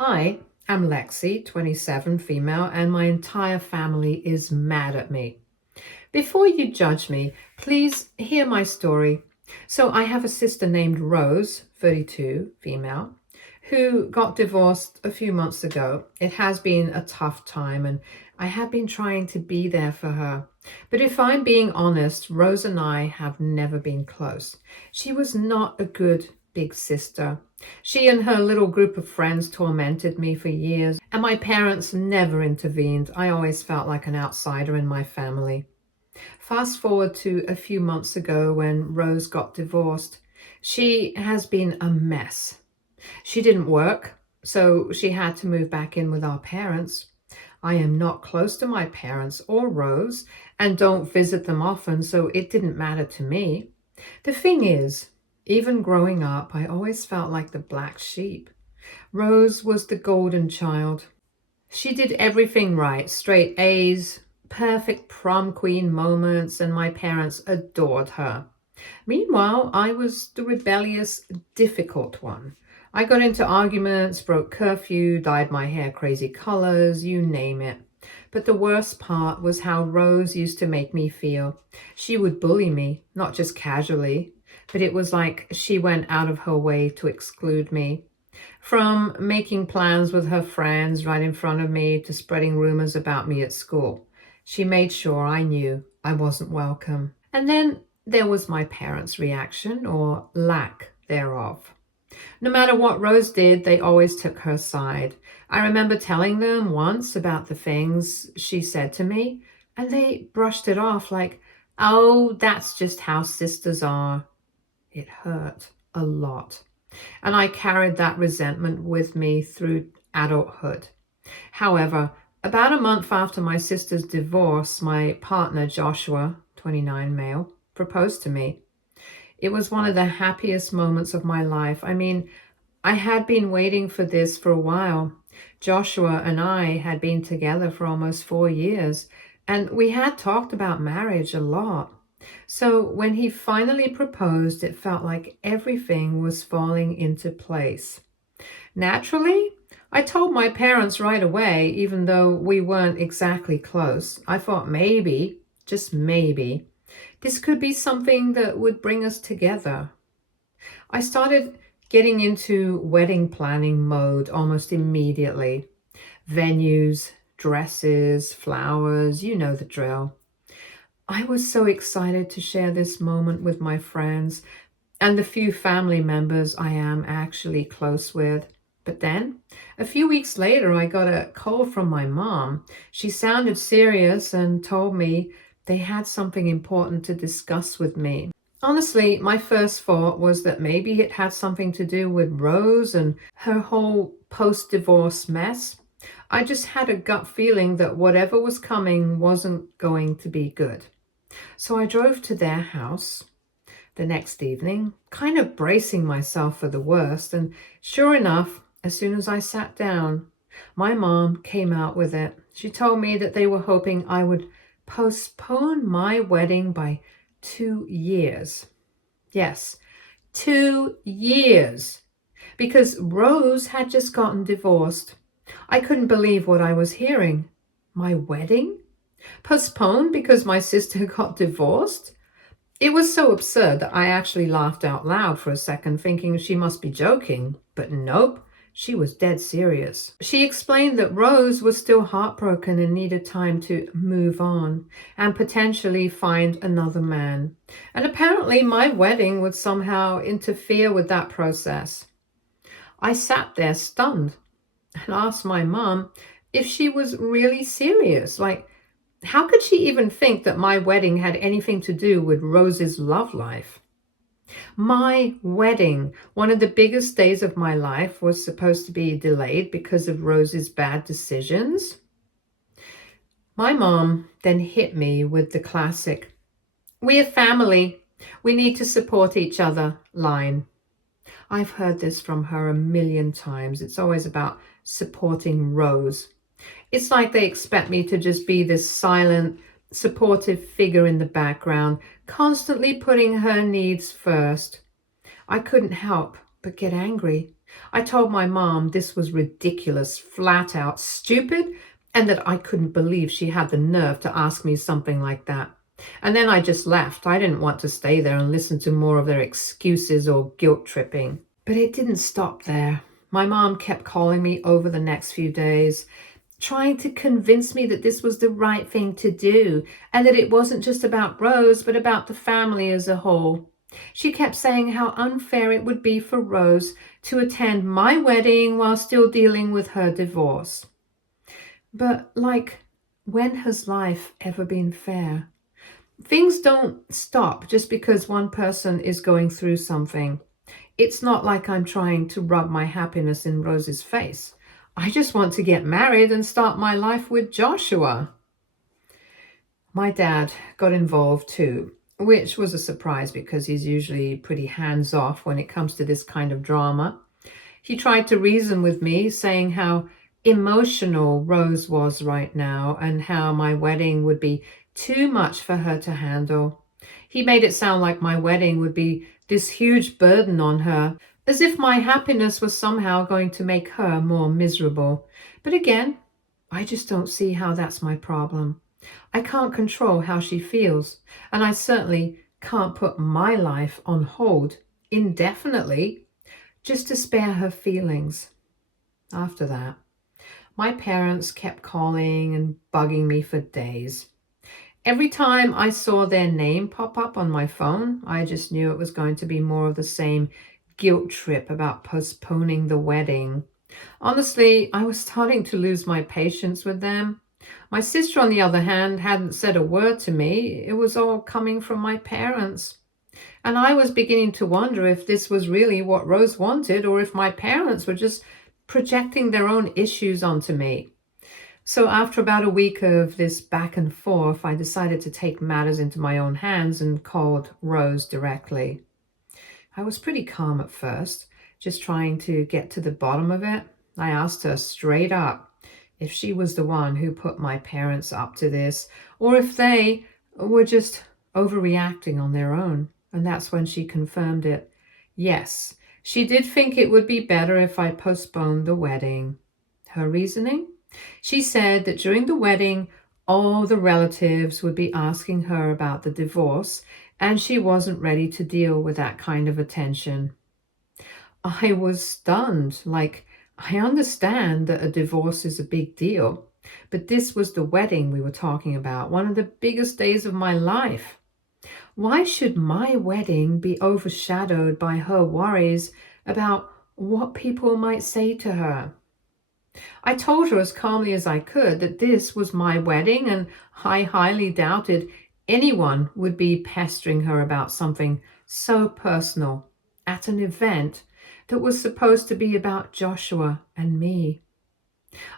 I am Lexi, 27, female, and my entire family is mad at me. Before you judge me, please hear my story. So, I have a sister named Rose, 32, female, who got divorced a few months ago. It has been a tough time, and I have been trying to be there for her. But if I'm being honest, Rose and I have never been close. She was not a good big sister. She and her little group of friends tormented me for years, and my parents never intervened. I always felt like an outsider in my family. Fast forward to a few months ago when Rose got divorced. She has been a mess. She didn't work, so she had to move back in with our parents. I am not close to my parents or Rose and don't visit them often, so it didn't matter to me. The thing is, even growing up, I always felt like the black sheep. Rose was the golden child. She did everything right, straight A's, perfect prom queen moments, and my parents adored her. Meanwhile, I was the rebellious, difficult one. I got into arguments, broke curfew, dyed my hair crazy colors, you name it. But the worst part was how Rose used to make me feel. She would bully me, not just casually, but it was like she went out of her way to exclude me. From making plans with her friends right in front of me to spreading rumors about me at school. She made sure I knew I wasn't welcome. And then there was my parents' reaction, or lack thereof. No matter what Rose did, they always took her side. I remember telling them once about the things she said to me, and they brushed it off like, oh, that's just how sisters are. It hurt a lot. And I carried that resentment with me through adulthood. However, about a month after my sister's divorce, my partner Joshua, 29 male, proposed to me. It was one of the happiest moments of my life. I mean, I had been waiting for this for a while. Joshua and I had been together for almost 4 years, and we had talked about marriage a lot. So when he finally proposed, it felt like everything was falling into place. Naturally, I told my parents right away, even though we weren't exactly close. I thought maybe, just maybe, this could be something that would bring us together. I started getting into wedding planning mode almost immediately. Venues, dresses, flowers, you know the drill. I was so excited to share this moment with my friends and the few family members I am actually close with. But then, a few weeks later, I got a call from my mom. She sounded serious and told me they had something important to discuss with me. Honestly, my first thought was that maybe it had something to do with Rose and her whole post-divorce mess. I just had a gut feeling that whatever was coming wasn't going to be good. So I drove to their house the next evening, kind of bracing myself for the worst, and sure enough, as soon as I sat down, my mom came out with it. She told me that they were hoping I would postpone my wedding by 2 years. Yes, 2 years. Because Rose had just gotten divorced. I couldn't believe what I was hearing. My wedding? Postponed because my sister got divorced? It was so absurd that I actually laughed out loud for a second, thinking she must be joking. But nope, she was dead serious. She explained that Rose was still heartbroken and needed time to move on and potentially find another man. And apparently my wedding would somehow interfere with that process. I sat there stunned and asked my mom if she was really serious. Like, how could she even think that my wedding had anything to do with Rose's love life? My wedding, one of the biggest days of my life, was supposed to be delayed because of Rose's bad decisions. My mom then hit me with the classic, "We are family. We need to support each other" line. I've heard this from her a million times. It's always about supporting Rose. It's like they expect me to just be this silent, supportive figure in the background, constantly putting her needs first. I couldn't help but get angry. I told my mom this was ridiculous, flat out stupid, and that I couldn't believe she had the nerve to ask me something like that. And then I just left. I didn't want to stay there and listen to more of their excuses or guilt tripping. But it didn't stop there. My mom kept calling me over the next few days, trying to convince me that this was the right thing to do and that it wasn't just about Rose, but about the family as a whole. She kept saying how unfair it would be for Rose to attend my wedding while still dealing with her divorce. But, like, when has life ever been fair? Things don't stop just because one person is going through something. It's not like I'm trying to rub my happiness in Rose's face. I just want to get married and start my life with Joshua. My dad got involved too, which was a surprise because he's usually pretty hands-off when it comes to this kind of drama. He tried to reason with me, saying how emotional Rose was right now and how my wedding would be too much for her to handle. He made it sound like my wedding would be this huge burden on her, as if my happiness was somehow going to make her more miserable. But again, I just don't see how that's my problem. I can't control how she feels, and I certainly can't put my life on hold indefinitely just to spare her feelings. After that, my parents kept calling and bugging me for days. Every time I saw their name pop up on my phone, I just knew it was going to be more of the same guilt trip about postponing the wedding. Honestly, I was starting to lose my patience with them. My sister, on the other hand, hadn't said a word to me. It was all coming from my parents. And I was beginning to wonder if this was really what Rose wanted or if my parents were just projecting their own issues onto me. So after about a week of this back and forth, I decided to take matters into my own hands and called Rose directly. I was pretty calm at first, just trying to get to the bottom of it. I asked her straight up if she was the one who put my parents up to this, or if they were just overreacting on their own. And that's when she confirmed it. Yes, she did think it would be better if I postponed the wedding. Her reasoning? She said that during the wedding, all the relatives would be asking her about the divorce, and she wasn't ready to deal with that kind of attention. I was stunned. Like, I understand that a divorce is a big deal, but this was the wedding we were talking about, one of the biggest days of my life. Why should my wedding be overshadowed by her worries about what people might say to her? I told her as calmly as I could that this was my wedding and I highly doubted anyone would be pestering her about something so personal at an event that was supposed to be about Joshua and me.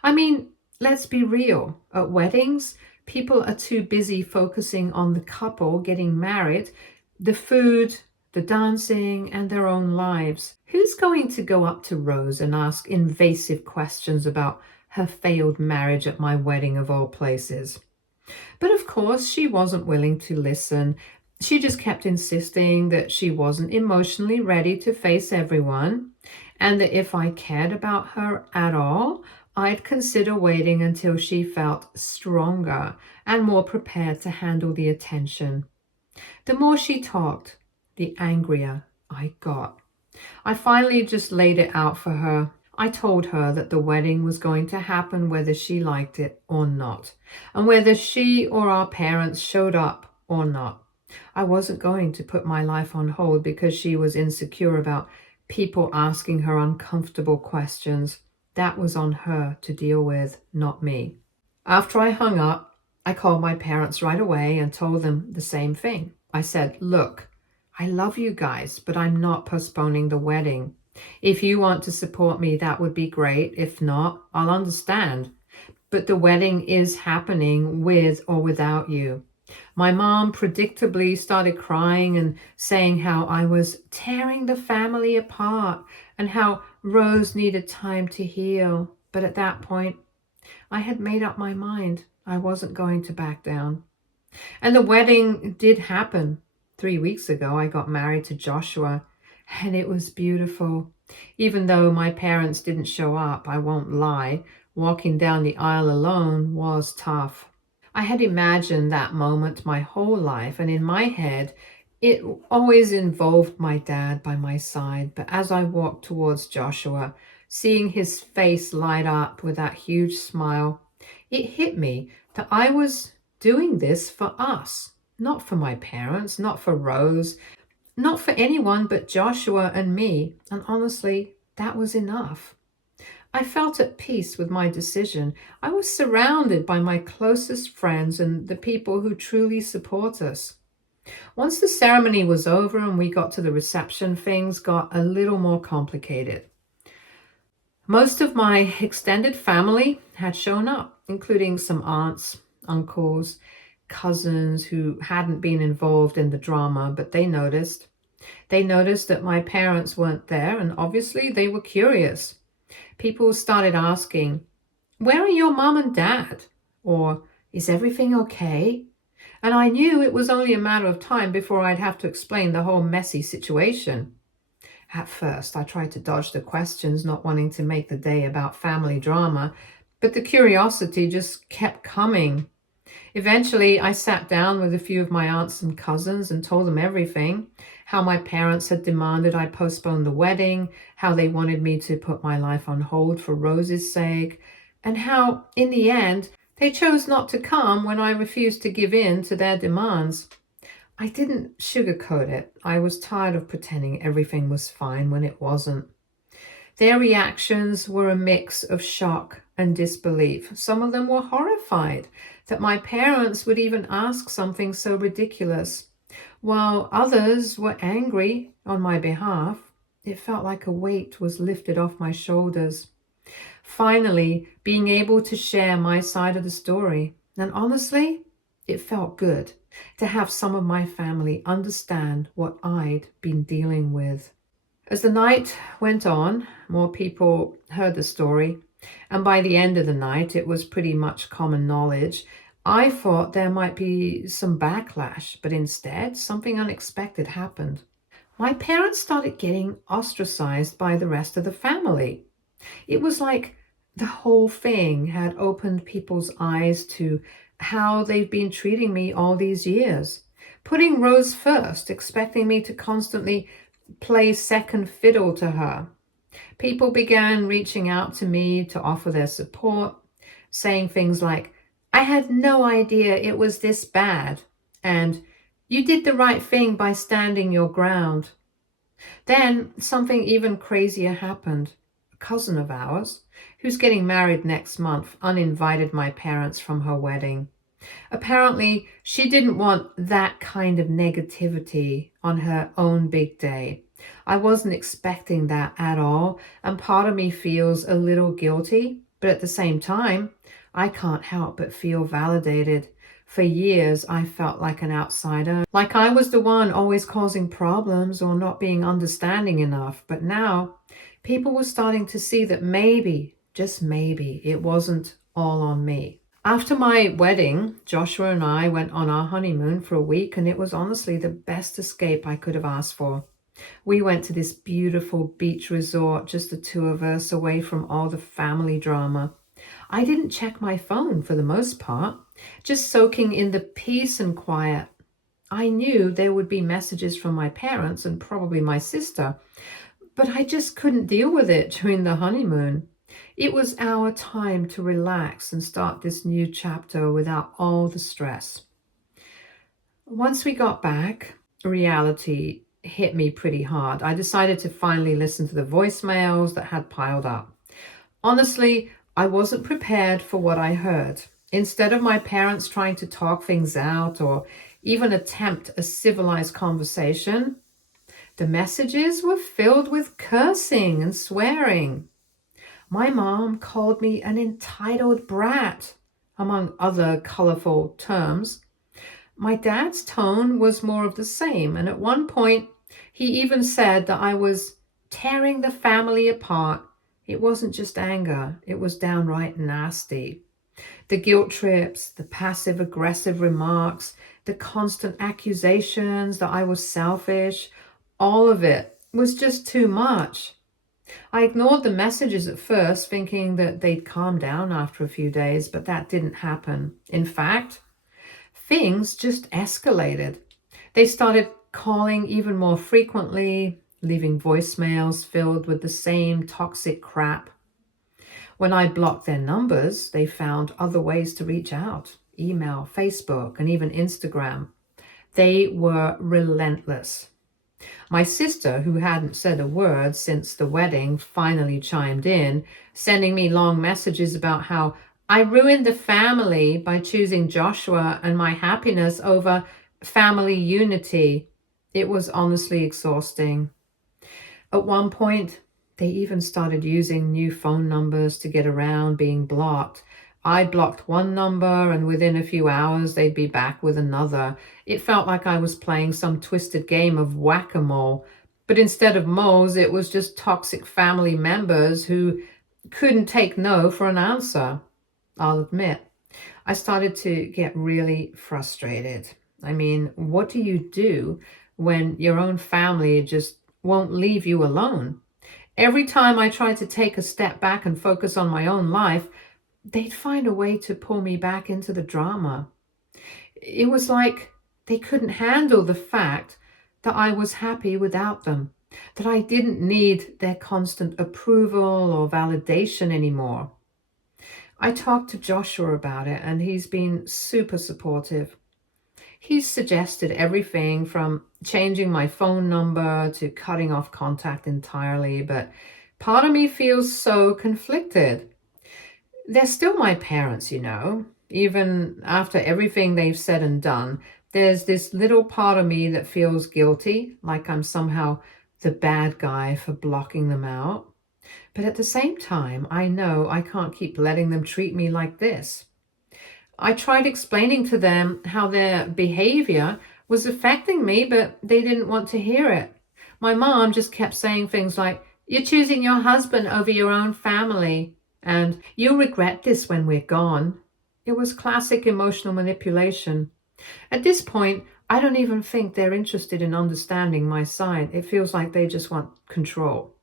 I mean, let's be real. At weddings, people are too busy focusing on the couple getting married, the food, the dancing, and their own lives. Who's going to go up to Rose and ask invasive questions about her failed marriage at my wedding of all places? But of course, she wasn't willing to listen. She just kept insisting that she wasn't emotionally ready to face everyone, and that if I cared about her at all, I'd consider waiting until she felt stronger and more prepared to handle the attention. The more she talked, the angrier I got. I finally just laid it out for her. I told her that the wedding was going to happen whether she liked it or not, and whether she or our parents showed up or not. I wasn't going to put my life on hold because she was insecure about people asking her uncomfortable questions. That was on her to deal with, not me. After I hung up, I called my parents right away and told them the same thing. I said, look, I love you guys, but I'm not postponing the wedding. If you want to support me, that would be great. If not, I'll understand. But the wedding is happening with or without you. My mom predictably started crying and saying how I was tearing the family apart and how Rose needed time to heal. But at that point, I had made up my mind. I wasn't going to back down. And the wedding did happen. 3 weeks ago, I got married to Joshua, And it was beautiful. Even though my parents didn't show up, I won't lie, walking down the aisle alone was tough. I had imagined that moment my whole life, and in my head, it always involved my dad by my side. But as I walked towards Joshua, seeing his face light up with that huge smile, it hit me that I was doing this for us, not for my parents, not for Rose, not for anyone but Joshua and me. And honestly, that was enough. I felt at peace with my decision. I was surrounded by my closest friends and the people who truly support us. Once the ceremony was over and we got to the reception, things got a little more complicated. Most of my extended family had shown up, including some aunts, uncles, cousins who hadn't been involved in the drama, but they noticed. They noticed that my parents weren't there, and obviously they were curious. People started asking, "Where are your mom and dad?" Or, "Is everything okay?" And I knew it was only a matter of time before I'd have to explain the whole messy situation. At first, I tried to dodge the questions, not wanting to make the day about family drama, but the curiosity just kept coming. Eventually, I sat down with a few of my aunts and cousins and told them everything: how my parents had demanded I postpone the wedding, how they wanted me to put my life on hold for Rose's sake, and how, in the end, they chose not to come when I refused to give in to their demands. I didn't sugarcoat it. I was tired of pretending everything was fine when it wasn't. Their reactions were a mix of shock and disbelief. Some of them were horrified that my parents would even ask something so ridiculous, while others were angry on my behalf. It felt like a weight was lifted off my shoulders. Finally, being able to share my side of the story. And honestly, it felt good to have some of my family understand what I'd been dealing with. As the night went on, more people heard the story, and by the end of the night, it was pretty much common knowledge. I thought there might be some backlash, but instead, something unexpected happened. My parents started getting ostracized by the rest of the family. It was like the whole thing had opened people's eyes to how they've been treating me all these years, putting Rose first, expecting me to constantly play second fiddle to her. People began reaching out to me to offer their support, saying things like, "I had no idea it was this bad," and "You did the right thing by standing your ground." Then something even crazier happened. A cousin of ours, who's getting married next month, uninvited my parents from her wedding. Apparently, she didn't want that kind of negativity on her own big day. I wasn't expecting that at all, and part of me feels a little guilty, but at the same time, I can't help but feel validated. For years, I felt like an outsider, like I was the one always causing problems or not being understanding enough. But now, people were starting to see that maybe, just maybe, it wasn't all on me. After my wedding, Joshua and I went on our honeymoon for a week, and it was honestly the best escape I could have asked for. We went to this beautiful beach resort, just the two of us, away from all the family drama. I didn't check my phone for the most part, just soaking in the peace and quiet. I knew there would be messages from my parents and probably my sister, but I just couldn't deal with it during the honeymoon. It was our time to relax and start this new chapter without all the stress. Once we got back, reality hit me pretty hard. I decided to finally listen to the voicemails that had piled up. Honestly, I wasn't prepared for what I heard. Instead of my parents trying to talk things out or even attempt a civilized conversation, the messages were filled with cursing and swearing. My mom called me an entitled brat, among other colorful terms. My dad's tone was more of the same, and at one point, he even said that I was tearing the family apart. It wasn't just anger, it was downright nasty. The guilt trips, the passive aggressive remarks, the constant accusations that I was selfish, all of it was just too much. I ignored the messages at first, thinking that they'd calm down after a few days, but that didn't happen. In fact, things just escalated. They started calling even more frequently, leaving voicemails filled with the same toxic crap. When I blocked their numbers, they found other ways to reach out: email, Facebook, and even Instagram. They were relentless. My sister, who hadn't said a word since the wedding, finally chimed in, sending me long messages about how I ruined the family by choosing Joshua and my happiness over family unity. It was honestly exhausting. At one point, they even started using new phone numbers to get around being blocked. I blocked one number, and within a few hours, they'd be back with another. It felt like I was playing some twisted game of whack-a-mole. But instead of moles, it was just toxic family members who couldn't take no for an answer. I'll admit, I started to get really frustrated. I mean, what do you do when your own family just won't leave you alone? Every time I tried to take a step back and focus on my own life, they'd find a way to pull me back into the drama. It was like they couldn't handle the fact that I was happy without them, that I didn't need their constant approval or validation anymore. I talked to Joshua about it, and he's been super supportive. He's suggested everything from changing my phone number to cutting off contact entirely, but part of me feels so conflicted. They're still my parents, you know. Even after everything they've said and done, there's this little part of me that feels guilty, like I'm somehow the bad guy for blocking them out. But at the same time, I know I can't keep letting them treat me like this. I tried explaining to them how their behavior was affecting me, but they didn't want to hear it. My mom just kept saying things like, "You're choosing your husband over your own family," and "You'll regret this when we're gone." It was classic emotional manipulation. At this point, I don't even think they're interested in understanding my side. It feels like they just want control.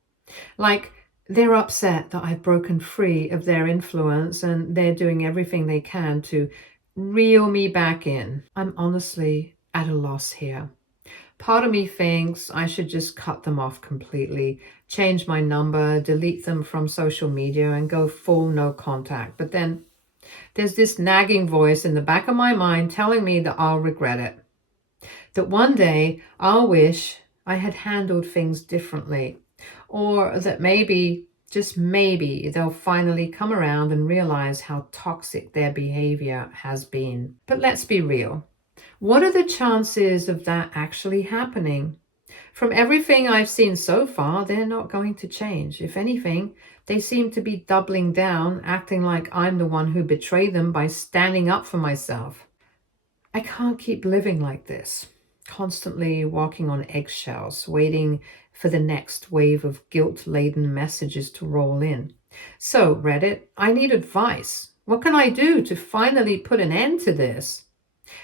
Like they're upset that I've broken free of their influence and they're doing everything they can to reel me back in. I'm honestly at a loss here. Part of me thinks I should just cut them off completely, change my number, delete them from social media, and go full no contact. But then there's this nagging voice in the back of my mind telling me that I'll regret it, that one day I'll wish I had handled things differently, or that maybe, just maybe, they'll finally come around and realize how toxic their behavior has been. But let's be real. What are the chances of that actually happening? From everything I've seen so far, they're not going to change. If anything, they seem to be doubling down, acting like I'm the one who betrayed them by standing up for myself. I can't keep living like this, constantly walking on eggshells, waiting for the next wave of guilt-laden messages to roll in. So, Reddit, I need advice. What can I do to finally put an end to this?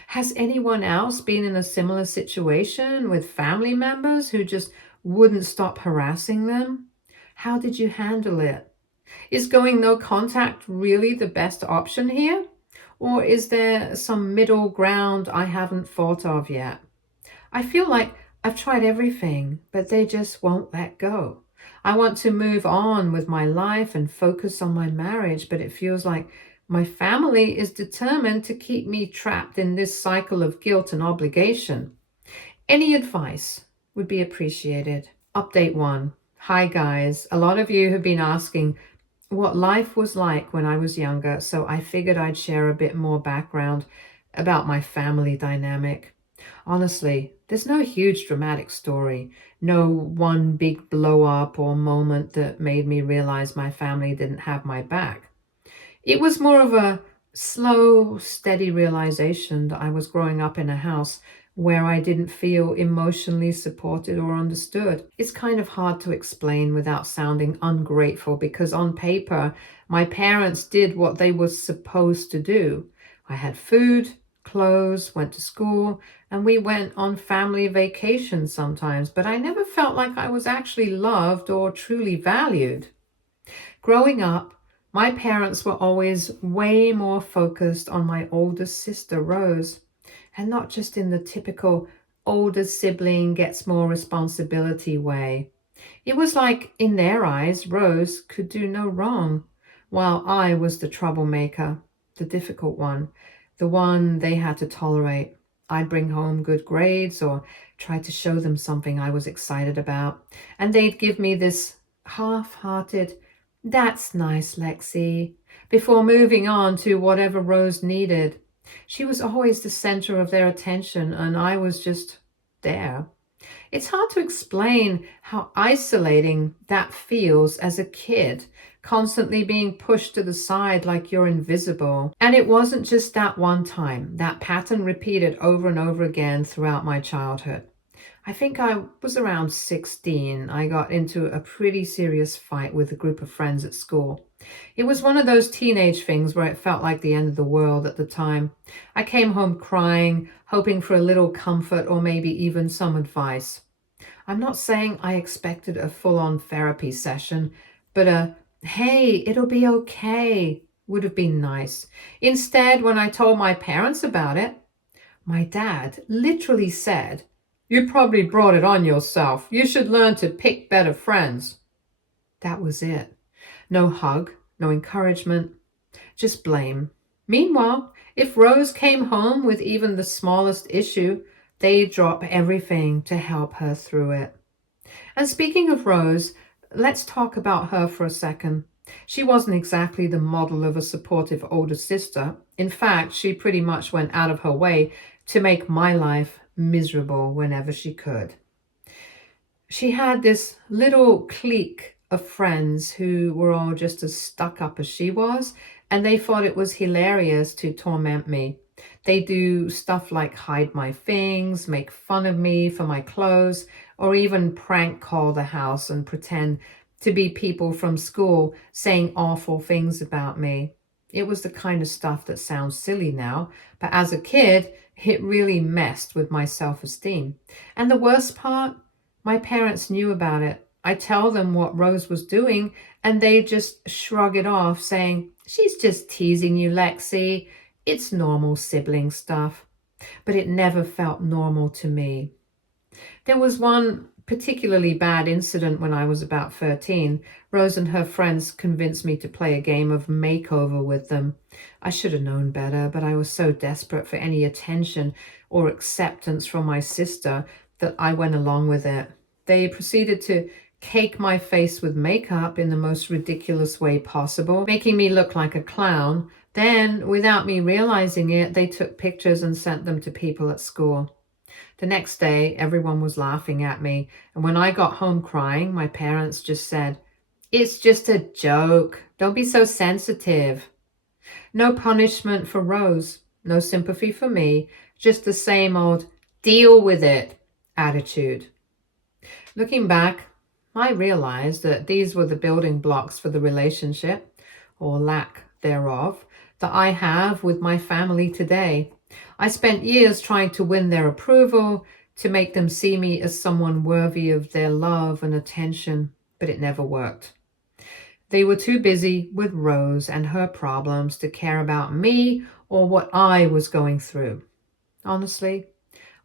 Has anyone else been in a similar situation with family members who just wouldn't stop harassing them? How did you handle it? Is going no contact really the best option here? Or is there some middle ground I haven't thought of yet? I feel like I've tried everything, but they just won't let go. I want to move on with my life and focus on my marriage, but it feels like my family is determined to keep me trapped in this cycle of guilt and obligation. Any advice would be appreciated. Update 1. Hi guys. A lot of you have been asking what life was like when I was younger, so I figured I'd share a bit more background about my family dynamic. Honestly, there's no huge dramatic story, no one big blow up or moment that made me realize my family didn't have my back. It was more of a slow, steady realization that I was growing up in a house where I didn't feel emotionally supported or understood. It's kind of hard to explain without sounding ungrateful, because on paper, my parents did what they were supposed to do. I had food, clothes, went to school, and we went on family vacations sometimes, but I never felt like I was actually loved or truly valued. Growing up, my parents were always way more focused on my older sister, Rose, and not just in the typical older sibling gets more responsibility way. It was like, in their eyes, Rose could do no wrong, while I was the troublemaker, the difficult one, the one they had to tolerate. I'd bring home good grades or try to show them something I was excited about, and they'd give me this half-hearted, "That's nice, Lexi," before moving on to whatever Rose needed. She was always the center of their attention, and I was just there. It's hard to explain how isolating that feels as a kid, constantly being pushed to the side like you're invisible. And it wasn't just that one time. That pattern repeated over and over again throughout my childhood. I think I was around 16. I got into a pretty serious fight with a group of friends at school. It was one of those teenage things where it felt like the end of the world at the time. I came home crying, hoping for a little comfort or maybe even some advice. I'm not saying I expected a full-on therapy session, but "hey, it'll be okay" would have been nice. Instead, when I told my parents about it, my dad literally said, "You probably brought it on yourself. You should learn to pick better friends." That was it. No hug, no encouragement, just blame. Meanwhile, if Rose came home with even the smallest issue, they'd drop everything to help her through it. And speaking of Rose, let's talk about her for a second. She wasn't exactly the model of a supportive older sister. In fact, she pretty much went out of her way to make my life miserable whenever she could. She had this little clique of friends who were all just as stuck up as she was, and they thought it was hilarious to torment me. They do stuff like hide my things, make fun of me for my clothes, or even prank call the house and pretend to be people from school saying awful things about me. It was the kind of stuff that sounds silly now, but as a kid, it really messed with my self-esteem. And the worst part, my parents knew about it. I tell them what Rose was doing, and they just shrug it off, saying, "She's just teasing you, Lexi. It's normal sibling stuff." But it never felt normal to me. There was one particularly bad incident when I was about 13. Rose and her friends convinced me to play a game of makeover with them. I should have known better, but I was so desperate for any attention or acceptance from my sister that I went along with it. They proceeded to cake my face with makeup in the most ridiculous way possible, making me look like a clown. Then, without me realizing it, they took pictures and sent them to people at school. The next day, everyone was laughing at me, and when I got home crying, my parents just said, "It's just a joke. Don't be so sensitive." No punishment for Rose, no sympathy for me, just the same old "deal with it" attitude. Looking back, I realized that these were the building blocks for the relationship, or lack thereof, that I have with my family today. I spent years trying to win their approval, to make them see me as someone worthy of their love and attention, but it never worked. They were too busy with Rose and her problems to care about me or what I was going through. Honestly,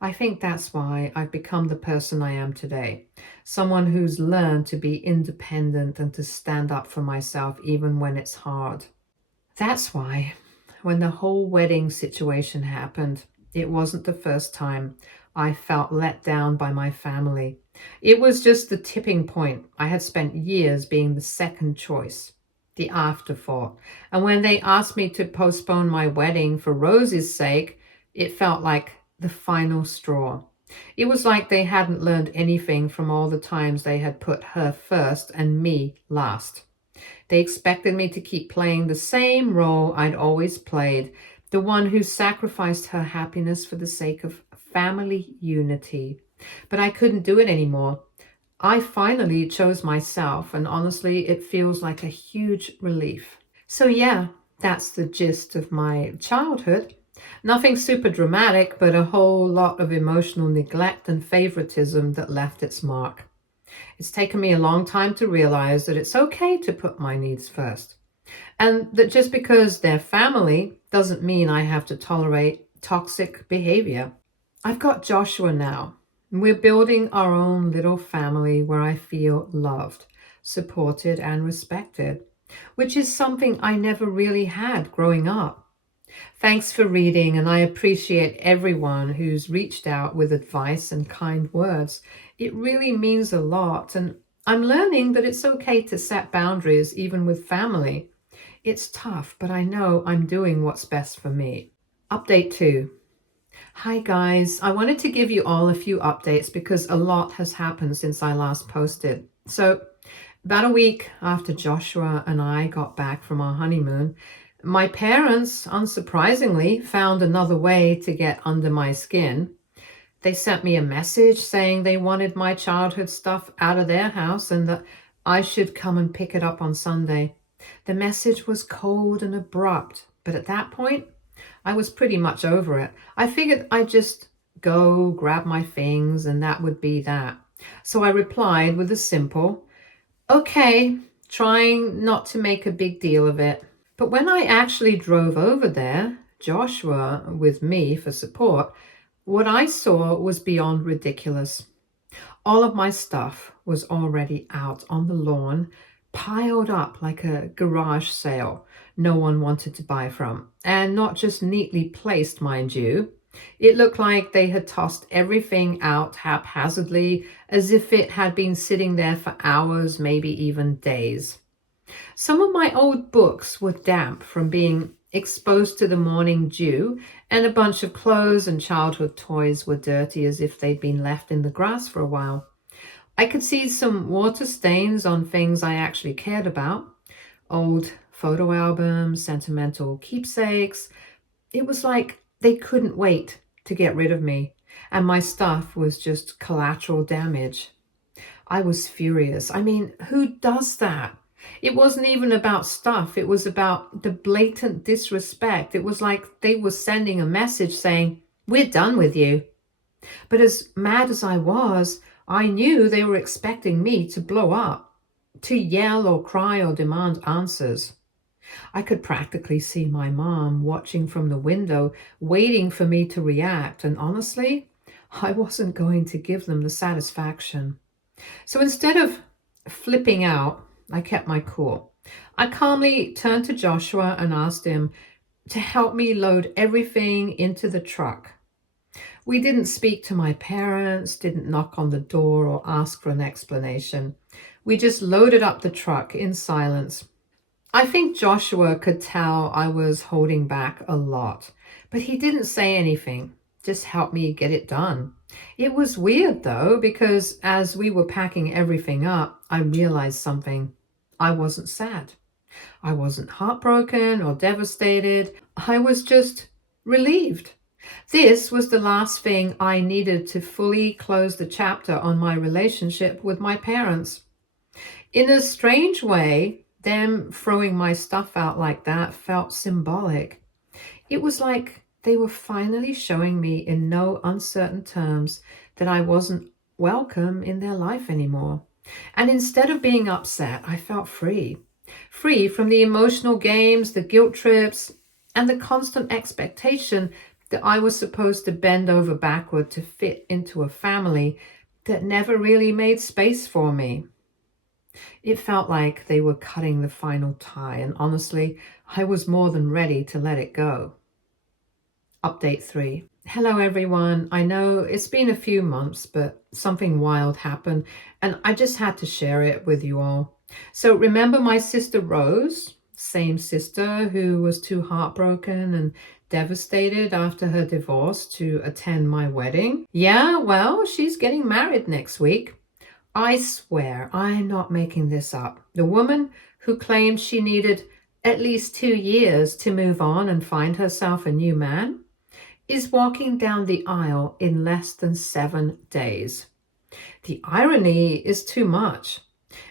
I think that's why I've become the person I am today. Someone who's learned to be independent and to stand up for myself even when it's hard. That's why when the whole wedding situation happened, it wasn't the first time I felt let down by my family. It was just the tipping point. I had spent years being the second choice, the afterthought. And when they asked me to postpone my wedding for Rose's sake, it felt like the final straw. It was like they hadn't learned anything from all the times they had put her first and me last. They expected me to keep playing the same role I'd always played, the one who sacrificed her happiness for the sake of family unity. But I couldn't do it anymore. I finally chose myself, and honestly, it feels like a huge relief. So yeah, that's the gist of my childhood. Nothing super dramatic, but a whole lot of emotional neglect and favoritism that left its mark. It's taken me a long time to realize that it's okay to put my needs first, and that just because they're family doesn't mean I have to tolerate toxic behavior. I've got Joshua now. We're building our own little family where I feel loved, supported, and respected, which is something I never really had growing up. Thanks for reading, and I appreciate everyone who's reached out with advice and kind words. It really means a lot, and I'm learning that it's okay to set boundaries even with family. It's tough, but I know I'm doing what's best for me. Update 2. Hi guys, I wanted to give you all a few updates because a lot has happened since I last posted. So, about a week after Joshua and I got back from our honeymoon, my parents, unsurprisingly, found another way to get under my skin. They sent me a message saying they wanted my childhood stuff out of their house and that I should come and pick it up on Sunday. The message was cold and abrupt, but at that point, I was pretty much over it. I figured I'd just go grab my things and that would be that. So I replied with a simple, okay, trying not to make a big deal of it. But when I actually drove over there, Joshua with me for support, what I saw was beyond ridiculous. All of my stuff was already out on the lawn, piled up like a garage sale no one wanted to buy from. And not just neatly placed, mind you. It looked like they had tossed everything out haphazardly, as if it had been sitting there for hours, maybe even days. Some of my old books were damp from being exposed to the morning dew, and a bunch of clothes and childhood toys were dirty as if they'd been left in the grass for a while. I could see some water stains on things I actually cared about. Old photo albums, sentimental keepsakes. It was like they couldn't wait to get rid of me, and my stuff was just collateral damage. I was furious. I mean, who does that? It wasn't even about stuff. It was about the blatant disrespect. It was like they were sending a message saying, we're done with you. But as mad as I was, I knew they were expecting me to blow up, to yell or cry or demand answers. I could practically see my mom watching from the window, waiting for me to react, and honestly, I wasn't going to give them the satisfaction. So instead of flipping out, I kept my cool. I calmly turned to Joshua and asked him to help me load everything into the truck. We didn't speak to my parents, didn't knock on the door or ask for an explanation. We just loaded up the truck in silence. I think Joshua could tell I was holding back a lot, but he didn't say anything, just helped me get it done. It was weird though, because as we were packing everything up, I realized something. I wasn't sad. I wasn't heartbroken or devastated. I was just relieved. This was the last thing I needed to fully close the chapter on my relationship with my parents. In a strange way, them throwing my stuff out like that felt symbolic. It was like they were finally showing me in no uncertain terms that I wasn't welcome in their life anymore. And instead of being upset, I felt free. Free from the emotional games, the guilt trips, and the constant expectation that I was supposed to bend over backward to fit into a family that never really made space for me. It felt like they were cutting the final tie, and honestly, I was more than ready to let it go. Update 3. Hello everyone. I know it's been a few months, but something wild happened, and I just had to share it with you all. So remember my sister Rose, same sister who was too heartbroken and devastated after her divorce to attend my wedding? Yeah, well, she's getting married next week. I swear I'm not making this up. The woman who claimed she needed at least 2 years to move on and find herself a new man is walking down the aisle in less than 7 days. The irony is too much.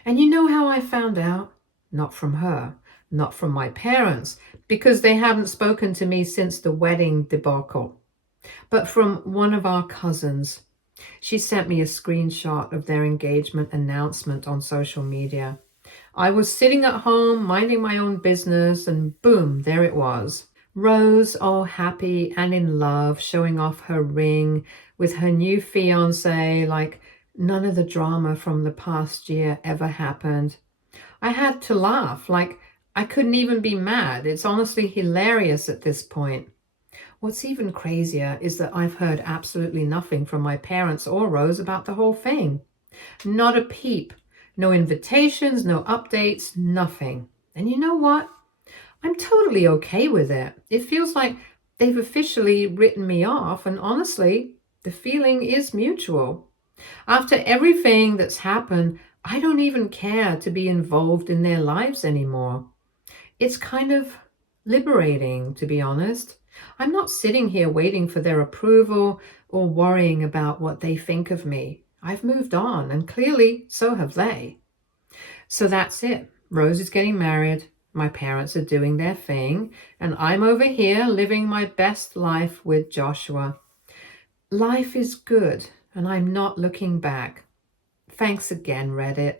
And you know how I found out? Not from her, not from my parents, because they haven't spoken to me since the wedding debacle, but from one of our cousins. She sent me a screenshot of their engagement announcement on social media. I was sitting at home, minding my own business, and boom, there it was. Rose, all happy and in love, showing off her ring with her new fiancé, like none of the drama from the past year ever happened. I had to laugh, like I couldn't even be mad. It's honestly hilarious at this point. What's even crazier is that I've heard absolutely nothing from my parents or Rose about the whole thing. Not a peep. No invitations, no updates, nothing. And you know what? I'm totally okay with it. It feels like they've officially written me off, and honestly, the feeling is mutual. After everything that's happened, I don't even care to be involved in their lives anymore. It's kind of liberating, to be honest. I'm not sitting here waiting for their approval or worrying about what they think of me. I've moved on, and clearly so have they. So that's it. Rose is getting married. My parents are doing their thing, and I'm over here living my best life with Joshua. Life is good, and I'm not looking back. Thanks again, Reddit.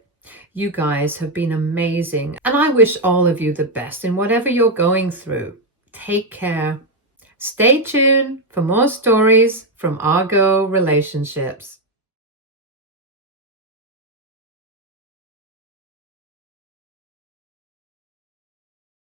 You guys have been amazing, and I wish all of you the best in whatever you're going through. Take care. Stay tuned for more stories from Argo Relationships.